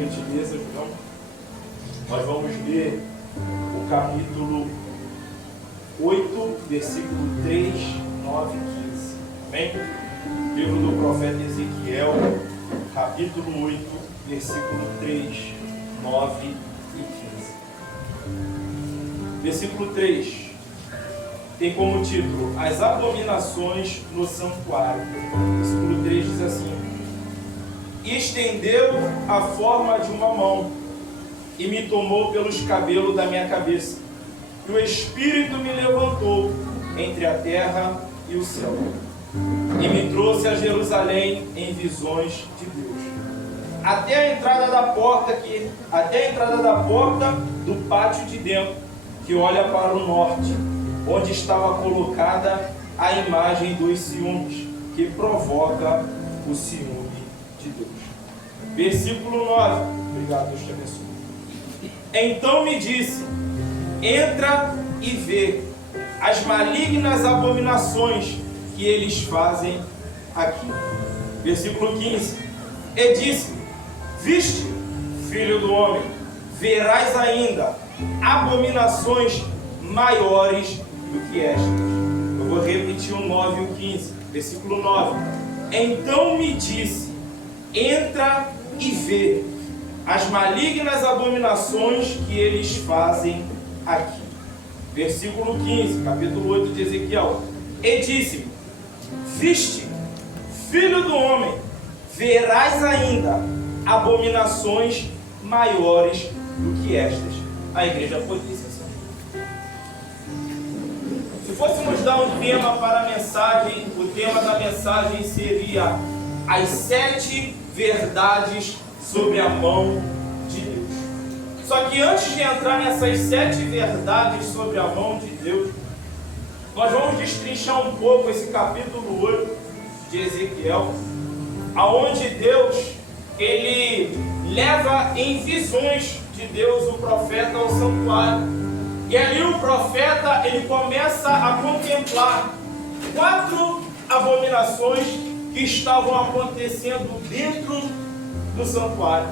gentileza, João. Nós vamos ler o capítulo 8, versículo 3, 9 e 15. Amém? Livro do profeta Ezequiel, capítulo 8, versículo 3, 9 e 15. Versículo 3 tem como título As abominações no santuário. Versículo 3 diz assim: E estendeu a forma de uma mão e me tomou pelos cabelos da minha cabeça, e o Espírito me levantou entre a terra e o céu, e me trouxe a Jerusalém em visões de Deus, até a entrada da porta do pátio de dentro, que olha para o norte, onde estava colocada a imagem dos ciúmes, que provoca o ciúme de Deus. Versículo 9. Obrigado, Deus te abençoe. Então me disse: entra e vê as malignas abominações que eles fazem aqui. Versículo 15. E disse: viste, filho do homem, verás ainda abominações maiores do que estas. Eu vou repetir o 9 e o 15. Versículo 9. Então me disse: entra e vê as malignas abominações que eles fazem aqui. Versículo 15, capítulo 8 de Ezequiel. E disse-me: viste, filho do homem, verás ainda abominações maiores do que estas. A igreja pode dizer assim. Se fôssemos dar um tema para a mensagem, o tema da mensagem seria as 7 verdades sobre a mão de Deus. Só que antes de entrar nessas 7 verdades sobre a mão de Deus, nós vamos destrinchar um pouco esse capítulo 8 de Ezequiel, aonde Deus, ele leva em visões de Deus o profeta ao santuário. E ali o profeta, ele começa a contemplar 4 abominações que estavam acontecendo dentro do santuário.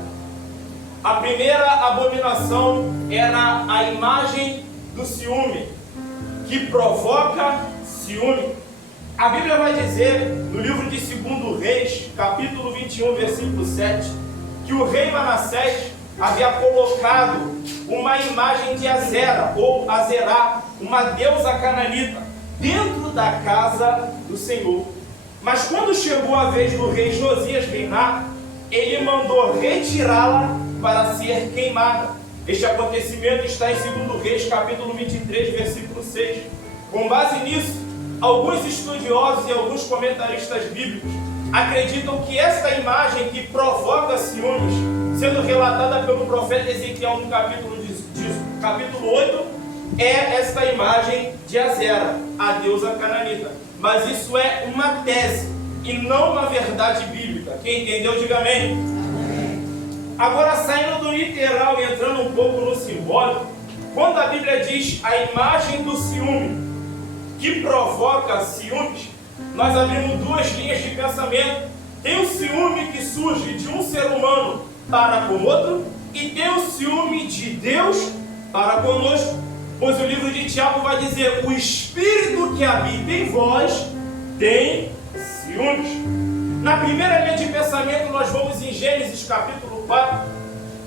A primeira abominação era a imagem do ciúme, que provoca ciúme. A Bíblia vai dizer, no livro de 2 Reis, capítulo 21, versículo 7, que o rei Manassés havia colocado uma imagem de Azera, ou Azerá, uma deusa cananita, dentro da casa do Senhor. Mas quando chegou a vez do rei Josias reinar, ele mandou retirá-la para ser queimada. Este acontecimento está em 2 Reis, capítulo 23, versículo 6. Com base nisso, alguns estudiosos e alguns comentaristas bíblicos acreditam que esta imagem que provoca ciúmes, sendo relatada pelo profeta Ezequiel no capítulo 8, é esta imagem de Azera, a deusa cananita. Mas isso é uma tese e não uma verdade bíblica. Quem entendeu, diga amém. Agora, saindo do literal e entrando um pouco no simbólico, quando a Bíblia diz a imagem do ciúme que provoca ciúmes, nós abrimos 2 linhas de pensamento. Tem o ciúme que surge de um ser humano para com outro, e tem o ciúme de Deus para conosco. Pois o livro de Tiago vai dizer: o Espírito que habita em vós tem ciúmes. Na primeira linha de pensamento, nós vamos em Gênesis capítulo 4,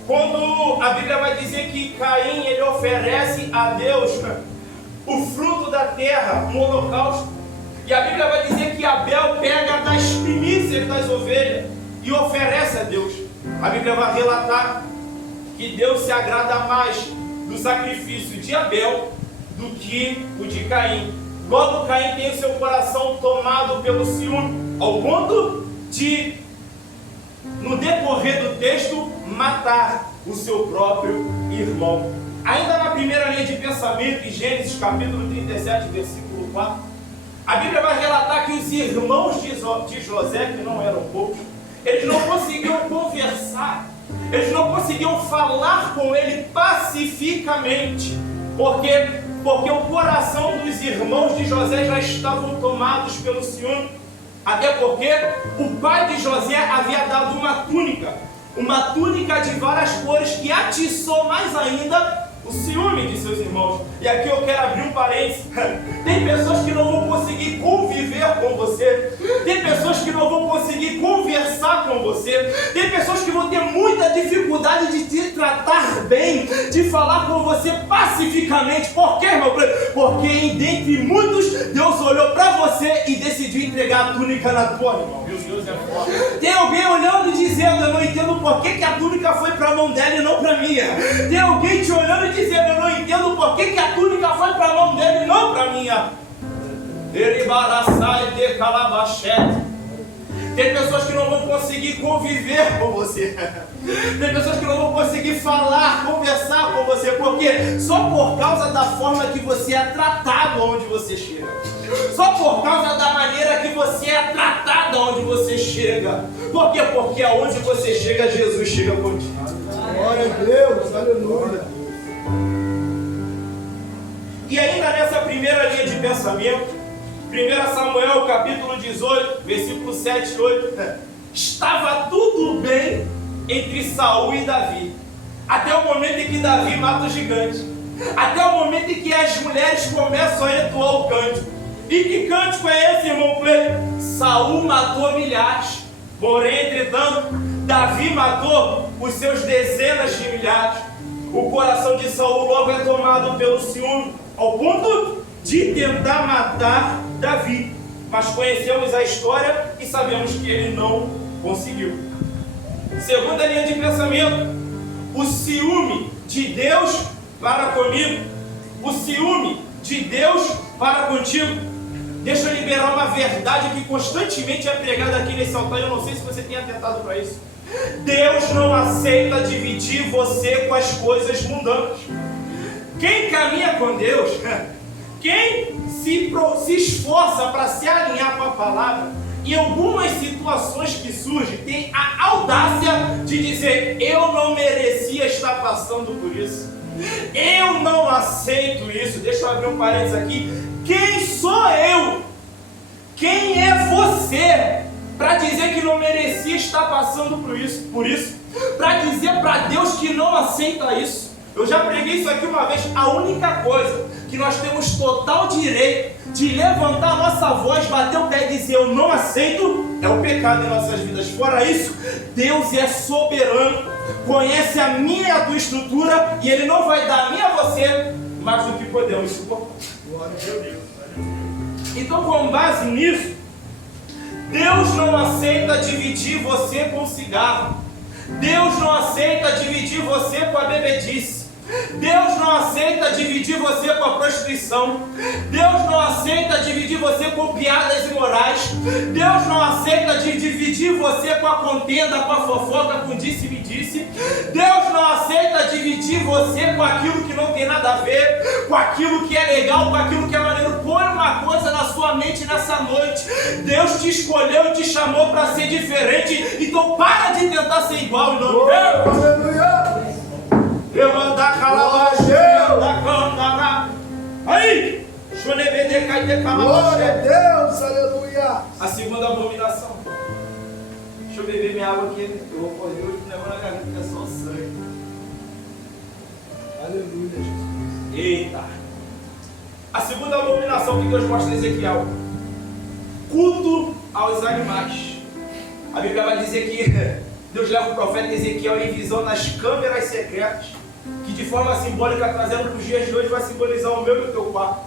quando a Bíblia vai dizer que Caim, ele oferece a Deus o fruto da terra, um holocausto. E a Bíblia vai dizer que Abel pega das primícias das ovelhas e oferece a Deus. A Bíblia vai relatar que Deus se agrada mais do sacrifício de Abel do que o de Caim. Logo, Caim tem o seu coração tomado pelo ciúme, ao ponto de, no decorrer do texto, matar o seu próprio irmão. Ainda na primeira linha de pensamento, em Gênesis capítulo 37, versículo 4, a Bíblia vai relatar que os irmãos de José, que não eram poucos, eles não conseguiam conversar, eles não conseguiam falar com ele pacificamente, porque o coração dos irmãos de José já estavam tomados pelo ciúme. Até porque o pai de José havia dado uma túnica uma túnica de várias cores que atiçou mais ainda o ciúme de seus irmãos. E aqui eu quero abrir um parênteses. Tem pessoas que não vão conseguir conviver com você. Tem pessoas que não vão conseguir conversar com você. Tem pessoas que vão ter muita dificuldade de te tratar bem, de falar com você pacificamente. Por quê, meu pai? Porque dentre muitos, Deus olhou para você e decidiu entregar a túnica na tua mão. Meu Deus é forte. Tem alguém olhando e dizendo: eu não entendo por que a túnica foi para a mão dela e não para a minha. Tem alguém te olhando e dizendo: eu não entendo por que a túnica foi para a mão dele e não para a minha. Tem pessoas que não vão conseguir conviver com você. Tem pessoas que não vão conseguir falar, conversar com você. Por quê? Só por causa da forma que você é tratado onde você chega. Só por causa da maneira que você é tratado onde você chega. Por quê? Porque aonde você chega, Jesus chega contigo. Glória a Deus, aleluia. E ainda nessa primeira linha de pensamento, 1 Samuel capítulo 18, versículo 7 e 8, estava tudo bem entre Saul e Davi, até o momento em que Davi mata o gigante, até o momento em que as mulheres começam a entoar o cântico. E que cântico é esse, irmão Cleiton? Saul matou milhares, porém, entretanto, Davi matou os seus dezenas de milhares. O coração de Saul logo é tomado pelo ciúme, ao ponto de tentar matar Davi. Mas conhecemos a história e sabemos que ele não conseguiu. Segunda linha de pensamento: o ciúme de Deus para comigo, o ciúme de Deus para contigo. Deixa eu liberar uma verdade que constantemente é pregada aqui nesse altar. Eu não sei se você tem atentado para isso. Deus não aceita dividir você com as coisas mundanas. Quem caminha com Deus, quem se esforça para se alinhar com a palavra, em algumas situações que surgem, tem a audácia de dizer: eu não merecia estar passando por isso, eu não aceito isso. Deixa eu abrir um parênteses aqui. Quem sou eu? Quem é você para dizer que não merecia estar passando por isso? Para dizer para Deus que não aceita isso? Eu já preguei isso aqui uma vez. A única coisa que nós temos total direito de levantar a nossa voz, bater o pé e dizer eu não aceito, é o pecado em nossas vidas. Fora isso, Deus é soberano, conhece a minha e a tua estrutura, e Ele não vai dar a mim e a você mais do que podemos suportar. Glória a Deus. Então, com base nisso, Deus não aceita dividir você com cigarro. Deus não aceita dividir você com a bebedice. Deus não aceita dividir você com a prostituição. Deus não aceita dividir você com piadas imorais. Deus não aceita dividir você com a contenda, com a fofoca, com disse-me-disse. Deus não aceita dividir você com aquilo que não tem nada a ver, com aquilo que é legal, com aquilo que é maneiro. Põe uma coisa na sua mente nessa noite: Deus te escolheu e te chamou para ser diferente. Então para de tentar ser igual, em nome de Deus. Aleluia. Eu mandar calar aí, Glória a Deus, aleluia. a segunda abominação. Deixa eu beber minha água aqui. Eu vou correr hoje com o negócio na garganta, que é só sangue. Aleluia, Jesus. Eita! A segunda abominação que Deus mostra em Ezequiel: culto aos animais. A Bíblia vai dizer que Deus leva o profeta Ezequiel em visão nas câmeras secretas, que de forma simbólica, trazendo para os dias de hoje, vai simbolizar o meu e o teu quarto.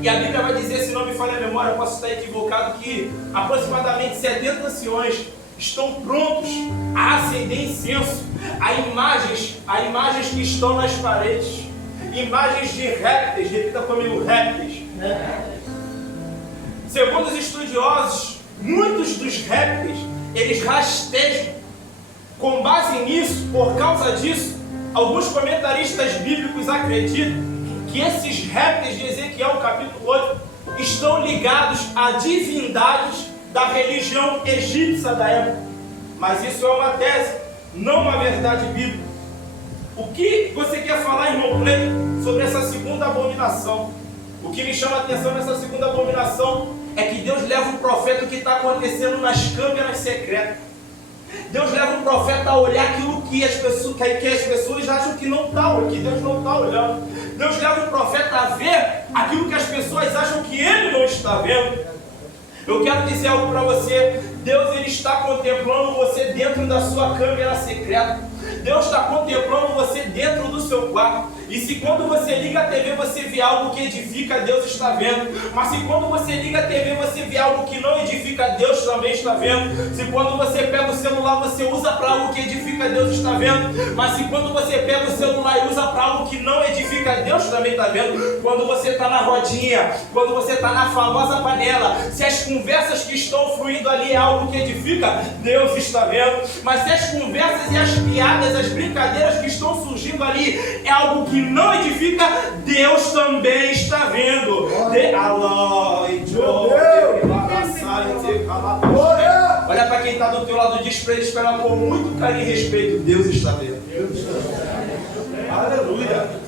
E a Bíblia vai dizer, se não me falha a memória, eu posso estar equivocado, que aproximadamente 70 anciões estão prontos a acender incenso a imagens que estão nas paredes, imagens de répteis. Repita comigo: répteis. Segundo os estudiosos, muitos dos répteis, eles rastejam. Com base nisso, por causa disso, alguns comentaristas bíblicos acreditam que esses répteis de Ezequiel capítulo 8 estão ligados a divindades da religião egípcia da época. Mas isso é uma tese, não uma verdade bíblica. O que você quer falar, irmão Cleiton, sobre essa segunda abominação? O que me chama a atenção nessa segunda abominação é que Deus leva o profeta o que está acontecendo nas câmeras secretas. Deus leva o profeta a olhar aquilo que as pessoas acham que não está, que Deus não está olhando. Deus leva o profeta a ver aquilo que as pessoas acham que ele não está vendo. Eu quero dizer algo para você. Deus, ele está contemplando você dentro da sua câmara secreta. Deus está contemplando você dentro do seu quarto. E se quando você liga a TV você vê algo que edifica, Deus está vendo. Mas se quando você liga a TV você vê algo que não edifica, Deus também está vendo. Se quando você pega o celular você usa para algo que edifica, Deus está vendo. Mas se quando você pega o celular e usa para algo que não edifica, Deus também está vendo. Quando você está na rodinha, quando você está na famosa panela, se as conversas que estão fluindo ali é algo que edifica, Deus está vendo. Mas se as conversas e as piadas, as brincadeiras que estão surgindo ali é algo que não edifica, Deus também está vendo. Olha para quem está do teu lado, diz para ele esperar com muito carinho e respeito. Deus está vendo. Aleluia.